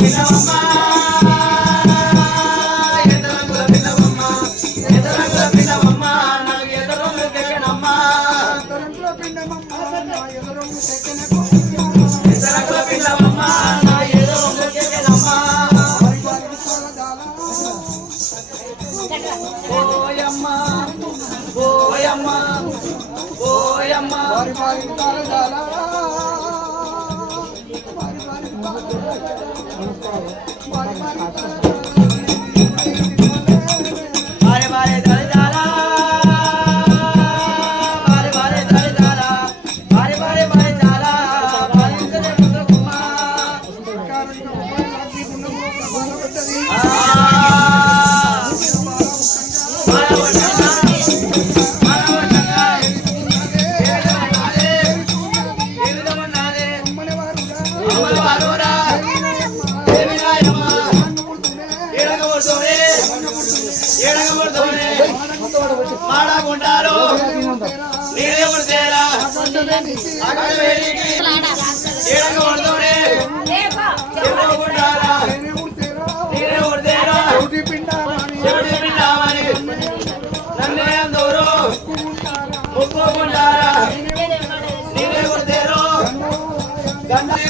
Thank you. 我帮你查字 வந்து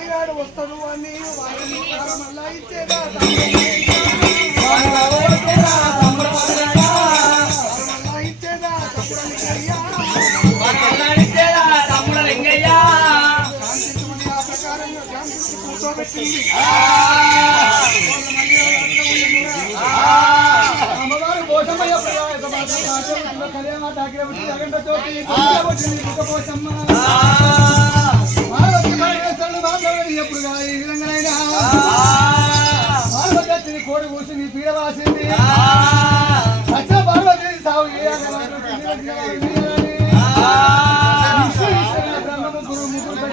పంగిరాడు వస్తాడు అని వారిని మళ్ళా కళ్యాణ ఠాకరే జగన్ చోటి పోషమ్మ లేనప్పుడు కాదు ఈ విధంగానైనా. పార్వతి కోడి కూసి నీ పీడ వాసింది. ముగ్గురు ముగ్గురు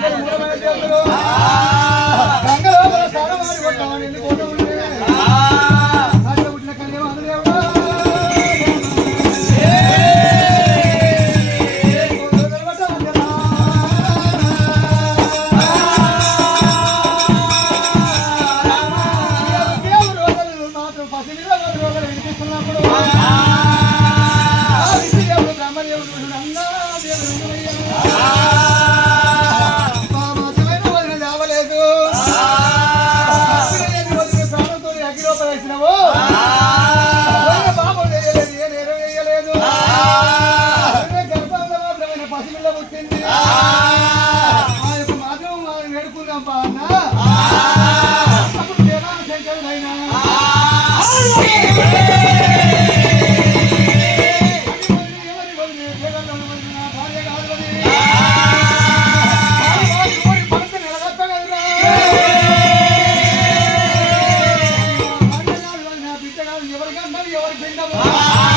బిడ్డ కాదు ఎవరి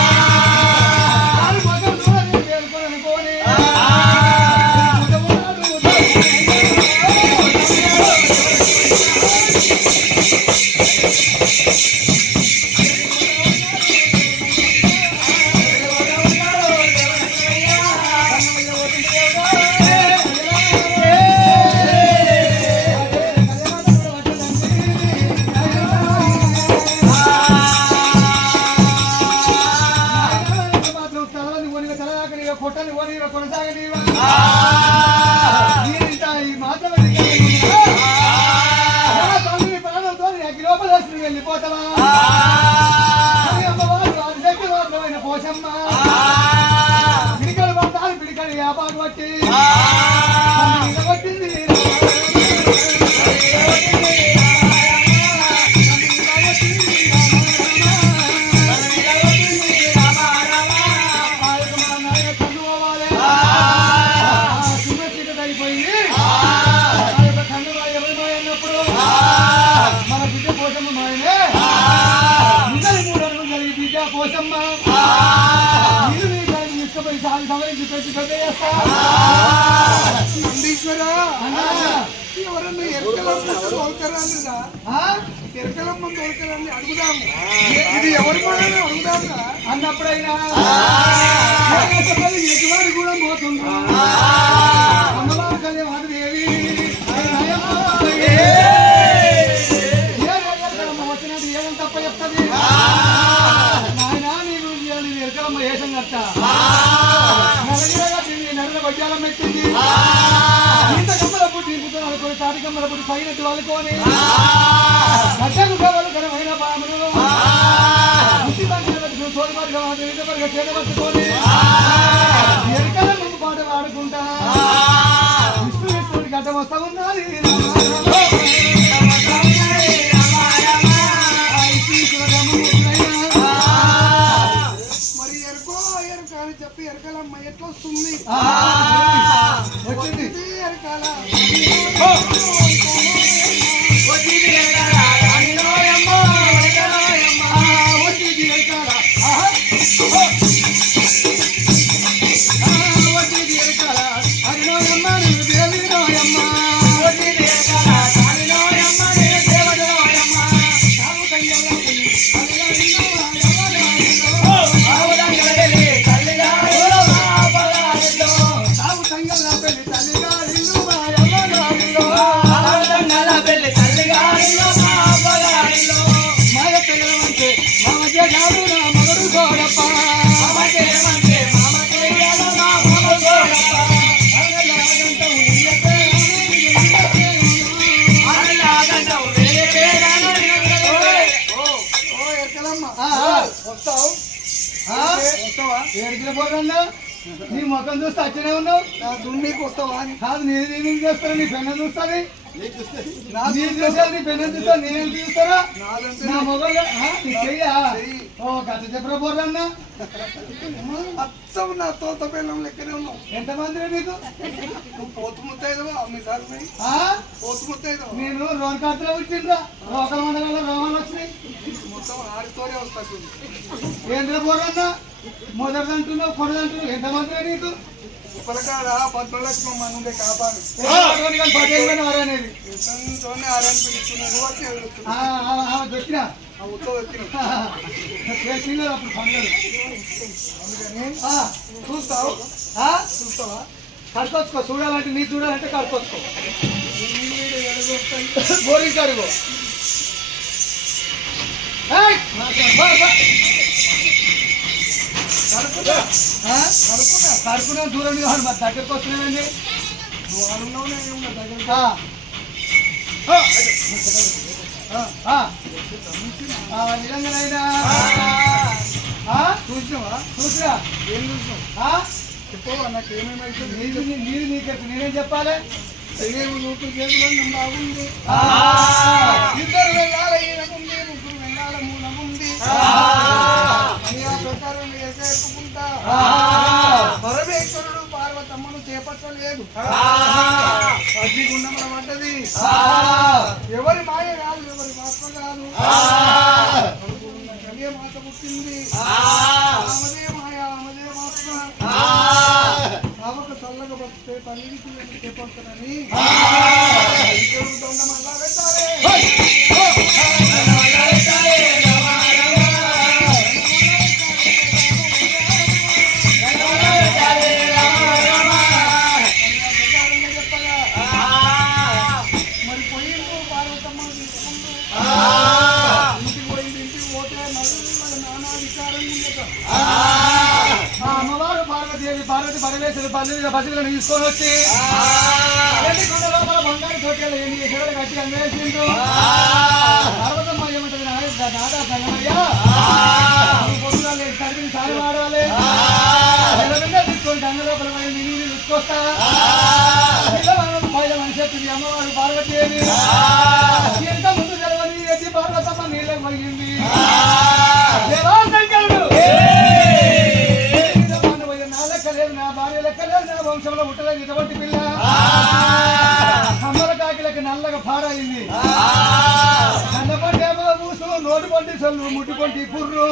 ఇది ఎవరి అడుగుదాము అన్నప్పుడైనా. ఎటువంటి కూడా మోతుండ్రు అమ్మవారు కళ్యాణ మాధవేవి వచ్చినట్టు ఏమని తప్ప చెప్తుంది నాయనా నేను నేను ఎరకలమ్మ వేషం కట్టా నరగిరగా తిరిగి నరుల వడ్డాలం పెట్టింది పుట్టి పైనట్టు వాళ్ళుకొని కట్టలు కవలు ఘనమైన పాములు. బుద్ధి పంచిన పట్టుకుని తోలు పట్టుకోవాలి ఇంత పట్టుగా చేత పట్టుకొని. ఎరకల ముందు పాట పాడుకుంటా. విష్ణు విష్ణుడికి అడ్డం వస్తా ఉన్నది. ఎట్లా వస్తుంది వచ్చింది ఇది పోరన్నా నీ ముఖం చూస్తే అచ్చనే ఉన్నావు? నా దున్నికి వస్తావా కాదు నీ నేను చేస్తాను నీ పెన్న చూస్తాను నా నీ చూసాను నీ పెన్న చూస్తా. నేనేం చూస్తారా? నా మొగలు నీ చెయ్యా? చెయ్యి. ఓ గత చెప్పరా పోరన్నా అచ్చం నా తోత పిల్లం లెక్కనే ఉన్నావు. ఎంతమంది నీకు? నువ్వు పోతు ముత్తైదవా? మీ సార్ ఆ? పోతు ముత్తైదవా? నేను రోన్ కార్తలో వచ్చిండ్రా లోకల్ మండలంలో రోమాలు వచ్చినాయి. మొత్తం ఆడితోనే వస్తుంది ఏంద్ర పోరన్నా నీకు? ఉప్పలకాడ పద్మలక్ష్మమ్మ నుండి కాపాడు. పదిహేను మంది వారనేది ఇతనితోనే ఆరని పిలుస్తున్నాడు వచ్చి ఆ, ఆ, ఆ, దొరికినా. ఆ ఉత్సవం వచ్చిన చేసినారు అప్పుడు పండుగలు? అందుకని చూస్తావు? చూస్తావా? కడుకొచ్చుకో చూడాలంటే నీ చూడాలంటే కడుకొచ్చుకో బోరింగ్ కడుగో కడుపున దూరం కావాలి మరి దగ్గరకు. ఆ, నిజంగానైనా? చూసినావా? చూసిరా ఏం చూసినావు? ఆ? చెప్పు నాకు ఏమేమైతుంది నీది నీ- నీది నీకు నేనేం చెప్పాలి? తెలియదు నూటు చేతులు బాగుంది. ఇద్దరు వెళ్ళాల. ఈయనకుంది ముగ్గురు వెళ్ళాల. ప్రకారం ఎప్పుకుంటా పరమేశ్వరుడు పార్వతమ్మను చేపట్టలేదు. అగ్గి గుండముల పడ్డది. ఎవరి మాయ కాదు ఎవరి మాత్రం కాదు. కలిగే మాట పుట్టింది. ఆమెదే మాయ ఆమెదే మాత్రం ఆమెకు చల్లగా పడితే పెట్టాలి పరమేశ్వరు పల్లె పసిపిల్లని తీసుకొని వచ్చి లోపల బంగారు చోట్ల ఏం చేసేవాడు గట్టి అన్వేషించు పర్వతమ్మ ఏమంటది సంగమయ్య సరిగ్గా సారి వాడాలి నిలబెట్ట తీసుకొని గంగ లోపల నీళ్ళు తీసుకొస్తా. మనిషి చెప్పింది అమ్మవారు పార్వతీదేవి ఎంత ముందు జరగని పార్వతమ్మ నీళ్ళకి పోయింది. వంశంలో పుట్టలేదు ఇటువంటి పిల్ల. అమ్మల కాకిలకి నల్లగా పాడైంది. కన్నపంటేమో పూసు నోటి పంటి సొల్లు ముట్టి పంటి కళ్ళు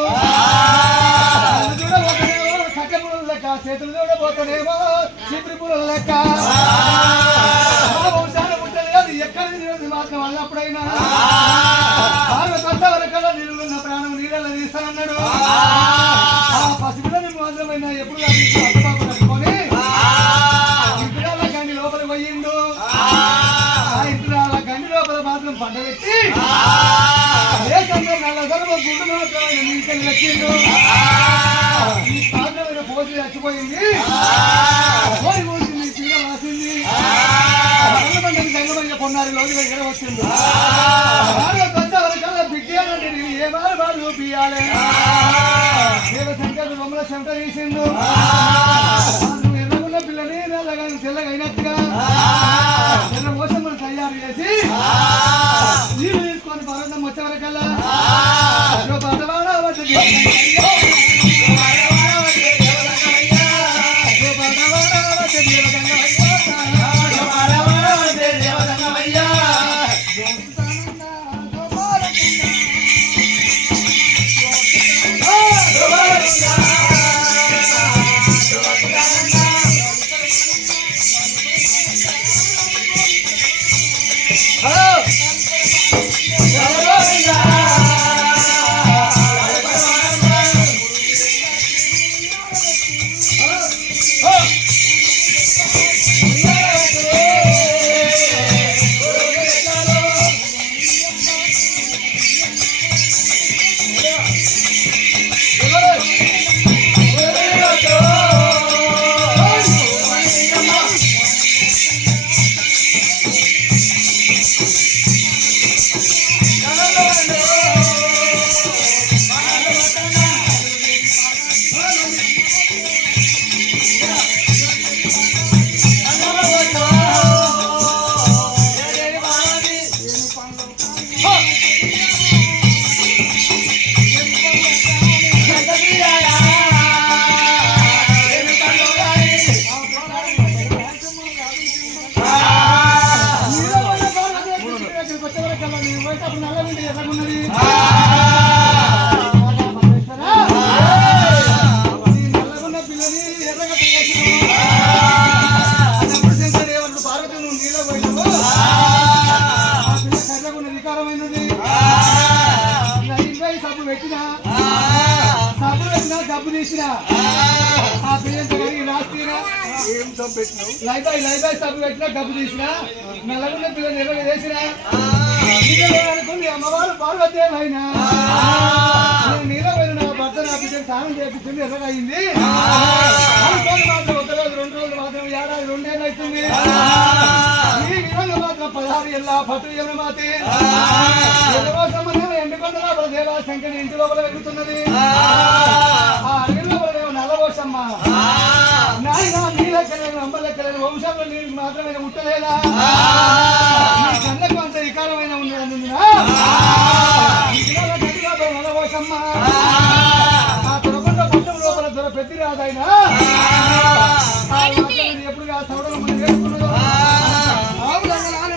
చూడబోతేనేమో లెక్క చేతులు చూడబోతేనేమో చీపురి లెక్క. వచ్చిండు ఈ పాత్రమైన భోజనం చచ్చిపోయింది. పోయి పోసింది పిల్ల వాసింది గంగమండలి గంగమయ్య కొన్నారు రోజులు ఇక్కడ వచ్చిండు వచ్చేవరకల్లా బిడ్డానంటే నేను ఏ వారు వారు బొమ్మల తీసిండు. ఎర్రగున్న పిల్లని తెల్లగా అయినట్టుగా తయారు చేసి నీళ్ళు తీసుకొని పర్వతం లైబాయ్ లైబాయ్ సబ్బు పెట్టినా డబ్బు తీసినా. నల్లగున్న పిల్లలు ఎవరు చేసినా. అనుకుంది అమ్మవారు పార్వతీయమైనా నీలో వెళ్ళి నా భర్త నా బిడ్డకు స్నానం చేపించింది ఎర్రగయింది మాత్రం ఒక రోజు రెండు రోజులు మాత్రం ఏడాది రెండేళ్ళు అవుతుంది ఈ విధంగా మాత్రం పదహారు ఎల్లా పట్టు యమునమాతి ఎడవ సంబంధం ఎండుకొండ లోపల ఇంటి లోపల వెలుగుతున్నది. పోసమ్మ నాయన నీ లెక్కలేని అమ్మ లెక్కలేని వంశంలో నీకు మాత్రమే ముట్టలేదా? నీ కళ్ళకు అంత వికారమైన ఉన్నది పోసమ్మ ఆ. తొలకొండ పట్టం లోపల దొర పెద్ద రాదైనా. ఎప్పుడు ఆ సౌడలు మనం వేసుకున్నదో ఆవులంగలానే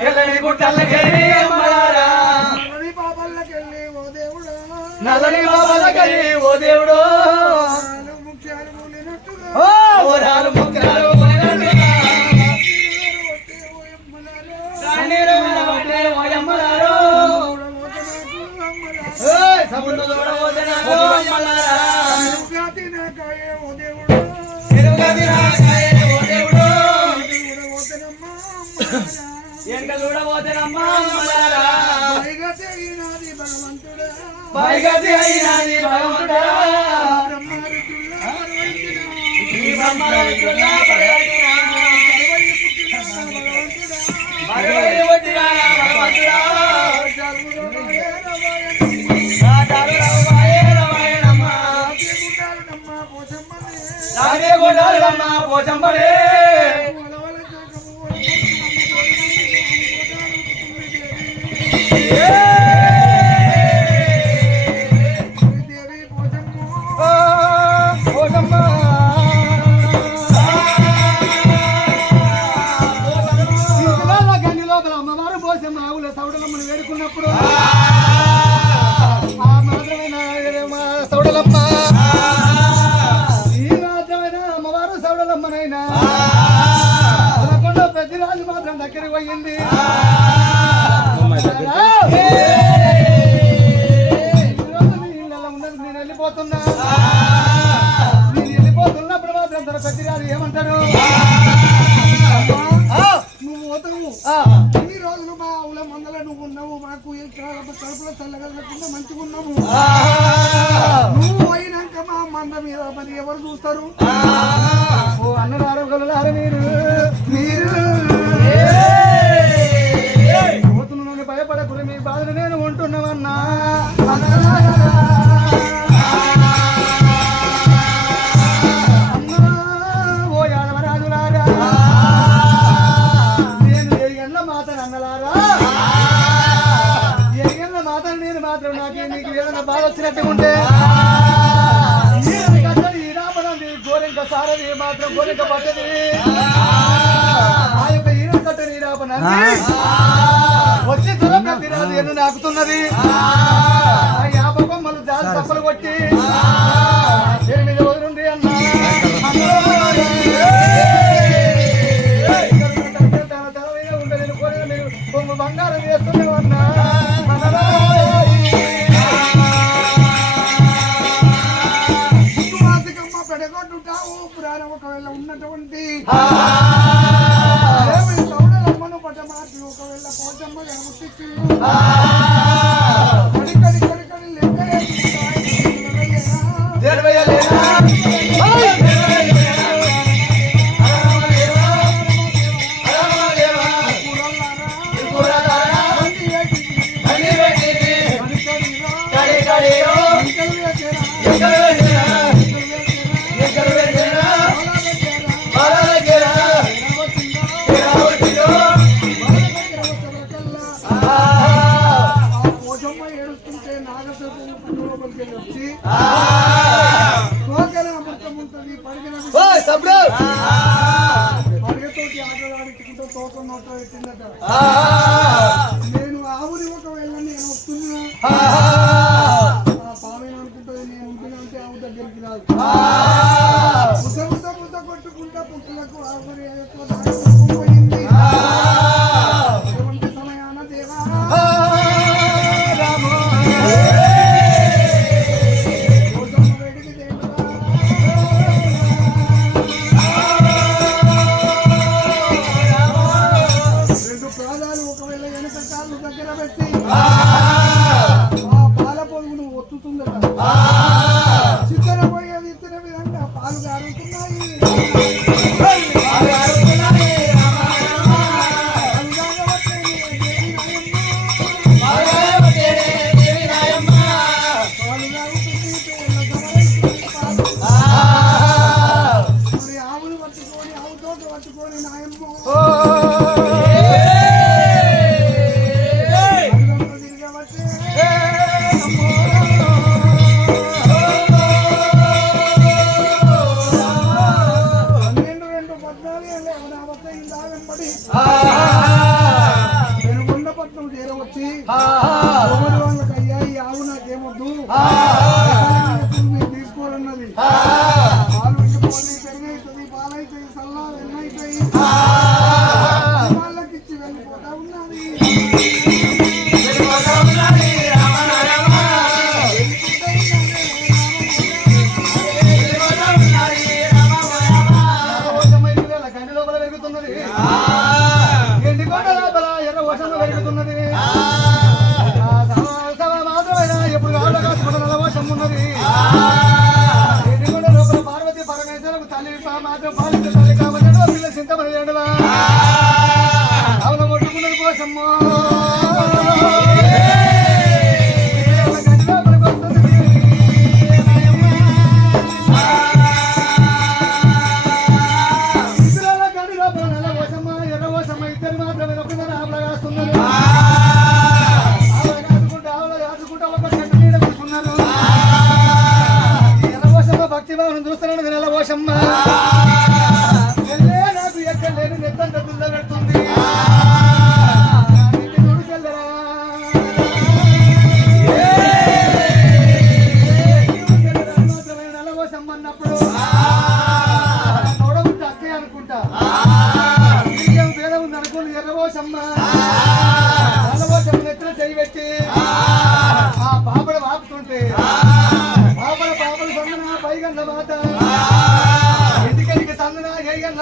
ఎల్లని గుట్టలకెళ్ళి అమ్మలారా నల్లని పాపల్లకెళ్ళి ఓ దేవుడా. నల్లని బాబాలకెళ్ళి ఓ దేవుడు మూలినట్టుగా. ఓ సముద్ర భగవంతుడా. పైగతి అయినది భగవంతుడా. బ్రహ్మారుతుల్లా పరవైతినా. వేడుకున్నప్పుడు ఆ సౌడలమ్మ. ఈ మాత్రమైన అమ్మవారు సౌడలమ్మనైనా. పదకొండో పెద్దరాజు మాత్రం దగ్గరికి పోయింది. నేను వెళ్ళిపోతున్నా. నేను వెళ్ళిపోతున్నప్పుడు మాత్రం తన పెద్దరాజు ఏమంటాడు? నువ్వు పోతావు. కడుపులో చల్లగా లేకుండా మంచిగా ఉన్నాము. నువ్వు పోయినాక మా మంద మీద మరి ఎవరు చూస్తారు? ఓ అన్నదారు గొల్లలారు మీరు. మీరు పోతున్న భయపడకుడు మీ బాధలు నేను ఉంటున్నామన్నా ఏదైనా వచ్చినట్టు ఉంటే ఈ సారది మాత్రం గోరింక పట్టది ఆ యొక్క ఈర కట్టడి ఈ వచ్చి దూరం తిరాదు ఎన్ను నాకుతున్నది. ఆ యాప బొమ్మలు జాలి తప్పలు కొట్టి. ఎనిమిది వదిలింది అన్నా. Bye. eu tô dando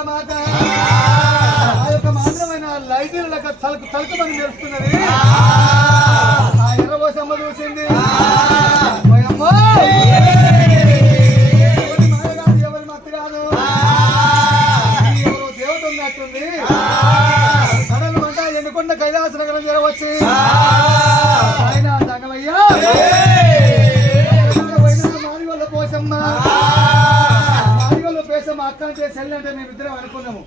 మాత ఆ యొక్క మాత్రమైన లైటీల లెక్క తలకు తలకమని మెరుస్తున్నది ఆ ఎర్రబోసమ్మ చూసింది. ఎవరి మత్త కాదు దేవత ఉన్నట్టుంది. కడలు మంట ఎన్నుకొండ కైలాస నగరం చేరవచ్చు ఆయన సంగమయ్యా! సెల్ అంటే మేమిద్దరం అనుకున్నాము.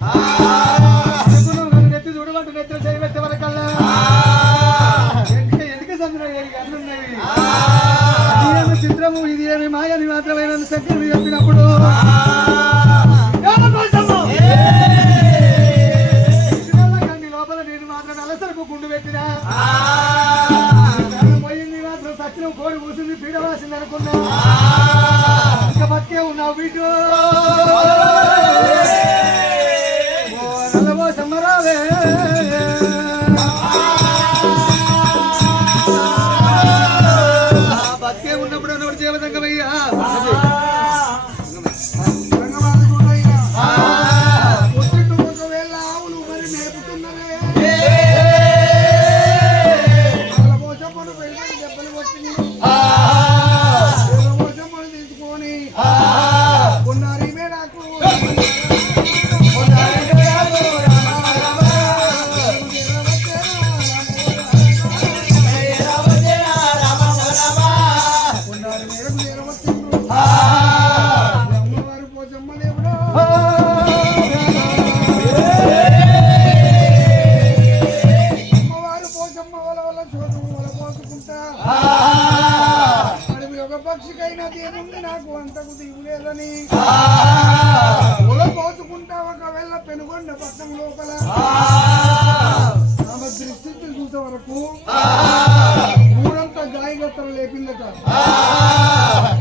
అనుకున్నాము కానీ నెత్తి చూడమంటే నెత్తిన చేయబెట్టే వరకల్లా ఎందుకే ఎందుకే సందులో చిత్రము ఇది ఏమి మాయని మాత్రమైన శంకర్ చెప్పినప్పుడు. లోపల నేను మాత్రం అలసరకు గుండు పెట్టినా. పోయింది మాత్రం సత్యం కోడి కూసింది పీడ వాసింది అనుకున్నా ఇంకా బతికే ఉన్నావు వీటు మనిషికైనా దేముంది నాకు అంతకు దిగులేదని పోసుకుంటా ఒకవేళ పెనుగొండ పట్టణం లోపల. ఆమె దృష్టించి చూసే వరకు మూడంతా గాయగత్తలు లేపిందట.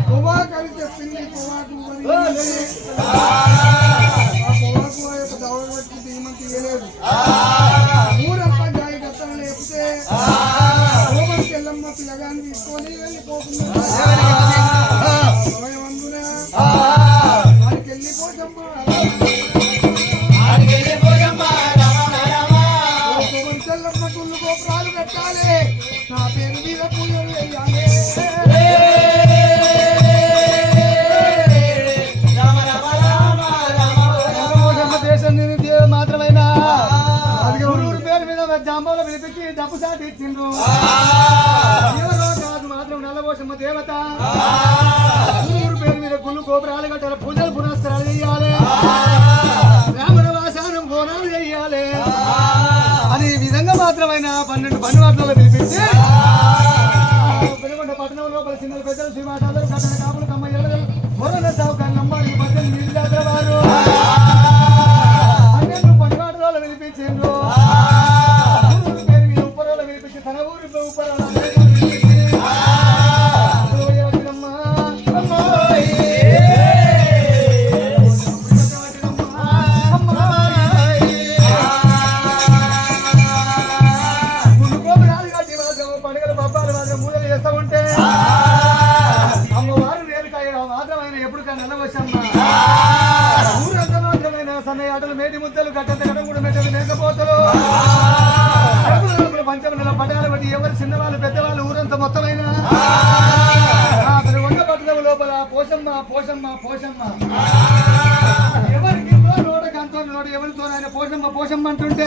పొవాకు అని చెప్పింది పొవాకు ఆ. పొవాకు ఆ యొక్క దవ పిల్లగాన్ని తీసుకొని వెళ్ళిపోతున్నా పేరు మీద జాంబోలో డబ్బు సాటి ఇచ్చిండ్రు నరసింహ దేవత పేరు మీద గుళ్ళు గోపురాలు కట్టాలి పూజలు పునస్కారాలు చేయాలి. రామణవాసానం బోనాలు చేయాలి. అని ఈ విధంగా మాత్రమైన పన్నెండు పన్నువాట్లలో పిలిపించి పెనుగొండ పట్టణం లోపల చిన్న పెద్దలు శ్రీమాటాలు కట్టిన కాపులు కమ్మ ఎడలు మొదల సాగు కన్నమ్మ పద్దెనిమిది వారు పోషమ్మ ఎవరికి నోడకంతో నోడు ఎవరితోనైనా పోషమ్మ పోషమ్మ అంటుంటే